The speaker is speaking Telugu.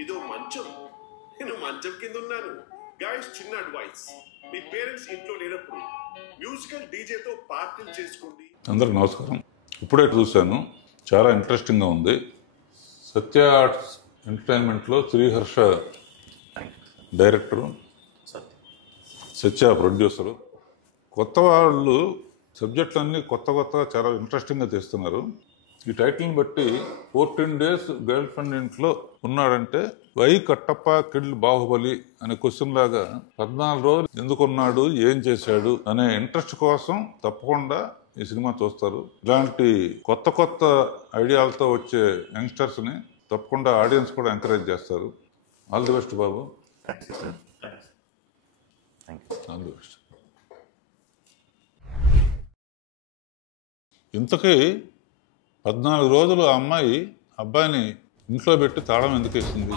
ఇదో మంచం, నేను మంచం కింద ఉన్నాను. గైస్, చిన్న అడ్వైస్, మీ పేరెంట్స్ ఇంట్లో లేనప్పుడు మ్యూజికల్ డీజేతో పార్టీలు చేసుకోండి. అందరికి నమస్కారం. ఇప్పుడే చూశాను, చాలా ఇంట్రెస్టింగ్గా ఉంది. సత్య ఆర్ట్స్ ఎంటర్టైన్మెంట్లో శ్రీహర్ష డైరెక్టరు, సత్య ప్రొడ్యూసరు. కొత్త వాళ్ళు సబ్జెక్టులన్నీ కొత్తగా చాలా ఇంట్రెస్టింగ్గా తీస్తున్నారు. ఈ టైటిల్ని బట్టి 14 days గర్ల్ ఫ్రెండ్ ఇంట్లో ఉన్నాడంటే వై కట్టప్ప కిడ్ బాహుబలి అనే క్వశ్చన్ లాగా 14 రోజులు ఎందుకున్నాడు, ఏం చేశాడు అనే ఇంట్రెస్ట్ కోసం తప్పకుండా ఈ సినిమా చూస్తారు. ఇలాంటి కొత్త ఐడియాలతో వచ్చే యంగ్స్టర్స్ని తప్పకుండా ఆడియన్స్ కూడా ఎంకరేజ్ చేస్తారు. All the best Babu. All the best. ఇంతకీ 14 రోజులు ఆ అమ్మాయి అబ్బాయిని ఇంట్లో పెట్టి తాళం ఎందుకు వేసింది?